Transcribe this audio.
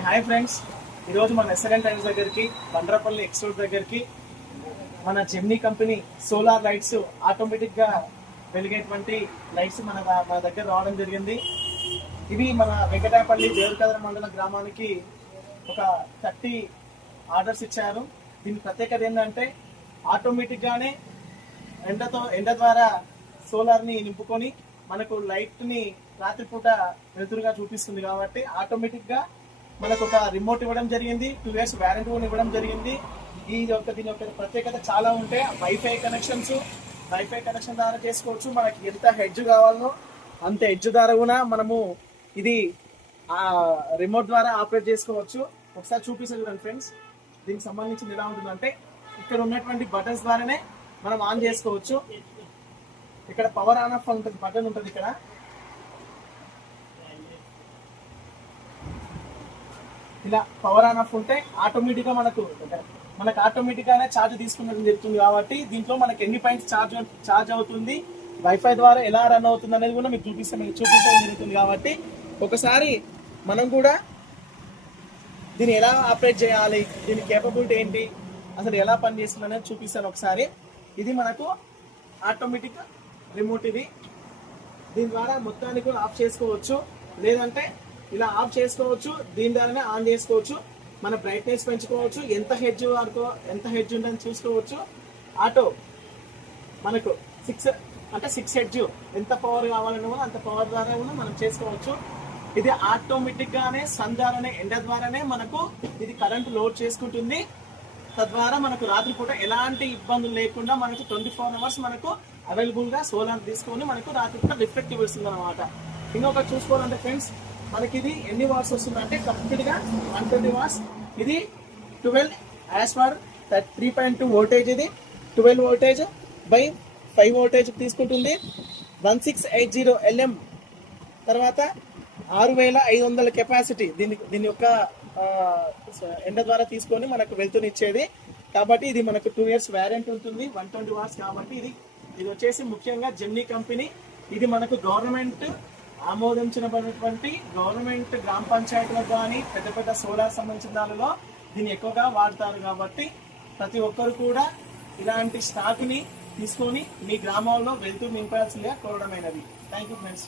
Hi friends, ఈరోజు మన SLN times దగ్గరికి బండ్రపల్లి ఎక్స్పోర్ట్ దగ్గరికి మన జెమ్నీ కంపెనీ సోలార్ లైట్స్ ఆటోమేటిక్గా వెలిగేటువంటి లైట్స్ మన దగ్గర రావడం జరిగింది. ఇవి మన వెంకటాపల్లి దేవరకద్ర మండల గ్రామానికి ఒక 30 ఆర్డర్స్ ఇచ్చారు. దీని ప్రత్యేకత ఏంటంటే ఆటోమేటిక్గానే ఎండ ద్వారా సోలార్ని నింపుకొని మనకు లైట్ని రాత్రిపూట వెలుతురుగా చూపిస్తుంది. కాబట్టి ఆటోమేటిక్గా మనకు ఒక రిమోట్ ఇవ్వడం జరిగింది, 2 years వారంటీ కూడా ఇవ్వడం జరిగింది. దీని యొక్క ప్రత్యేకత చాలా ఉంటాయి. వైఫై కనెక్షన్ ద్వారా చేసుకోవచ్చు. మనకి ఎంత హెడ్జ్ కావాలో అంత హెడ్జ్ ద్వారా కూడా మనము ఇది రిమోట్ ద్వారా ఆపరేట్ చేసుకోవచ్చు. ఒకసారి చూపిస్తే చూడండి ఫ్రెండ్స్, దీనికి సంబంధించి ఎలా ఉంటుందంటే ఇక్కడ ఉన్నటువంటి బటన్స్ ద్వారానే మనం ఆన్ చేసుకోవచ్చు. ఇక్కడ పవర్ ఆన్ ఆఫ్ ఉంటుంది, బటన్ ఉంటుంది. ఇక్కడ ఇలా పవర్ ఆన్ ఆఫ్ ఉంటే ఆటోమేటిక్గా మనకు ఆటోమేటిక్గానే ఛార్జ్ తీసుకున్నది జరుగుతుంది. కాబట్టి దీంట్లో మనకి ఎన్ని పాయింట్స్ ఛార్జ్ అవుతుంది, వైఫై ద్వారా ఎలా రన్ అవుతుంది అనేది కూడా మీకు చూపించడం జరుగుతుంది. కాబట్టి ఒకసారి మనం కూడా దీన్ని ఎలా ఆపరేట్ చేయాలి, దీని కేపబిలిటీ ఏంటి, అసలు ఎలా పనిచేస్తుంది అనేది చూపిస్తాను ఒకసారి. ఇది మనకు ఆటోమేటిక్ రిమోట్. ఇది దీని ద్వారా మొత్తానికి ఆఫ్ చేసుకోవచ్చు, లేదంటే ఇలా ఆఫ్ చేసుకోవచ్చు. దీని ద్వారానే ఆన్ చేసుకోవచ్చు. మన బ్రైట్నెస్ పెంచుకోవచ్చు, ఎంత హెడ్జ్ ఉందని చూసుకోవచ్చు. ఆటో మనకు 6 హెడ్జ్ ఎంత పవర్ కావాలన్నా కూడా అంత పవర్ ద్వారా కూడా మనం చేసుకోవచ్చు. ఇది ఆటోమేటిక్ గానే సన్ ద్వారానే, ఎండ ద్వారానే మనకు ఇది కరెంట్ లోడ్ చేసుకుంటుంది. తద్వారా మనకు రాత్రిపూట ఎలాంటి ఇబ్బందులు లేకుండా మనకు 24 hours మనకు అవైలబుల్ గా సోలార్ తీసుకొని మనకు రాత్రిపూట రిఫ్లెక్టివ్ వస్తుంది అనమాట. ఇంకొకటి చూసుకోవాలంటే ఫ్రెండ్స్, మనకి ఇది ఎన్ని వాట్స్ వస్తుందంటే కంప్లీట్ గా 120 వాట్స్. ఇది 12 యాజ్ పర్ 3.2 వోల్టేజ్. ఇది 12 వోల్టేజ్ బై 5 వోల్టేజ్ తీసుకుంటుంది. 1680 LM, తర్వాత 6500 కెపాసిటీ. దీని యొక్క ఎండ ద్వారా తీసుకొని మనకు వెళ్తునిచ్చేది. కాబట్టి ఇది మనకు 2 years వారంటీ ఉంటుంది, 120 వాట్స్. కాబట్టి ఇది వచ్చేసి ముఖ్యంగా జెమ్నీ కంపెనీ. ఇది మనకు గవర్నమెంట్ ఆమోదించినటువంటి గవర్నమెంట్ గ్రామ పంచాయతీలకు కానీ పెద్ద సోలార్ సంబంధించిన దానిలో దీన్ని ఎక్కువగా వాడతారు. కాబట్టి ప్రతి ఒక్కరు కూడా ఇలాంటి స్టాక్ని తీసుకొని మీ గ్రామంలో వెళ్తూ నింపాల్సిందిగా కోరడమైనది. Thank you friends.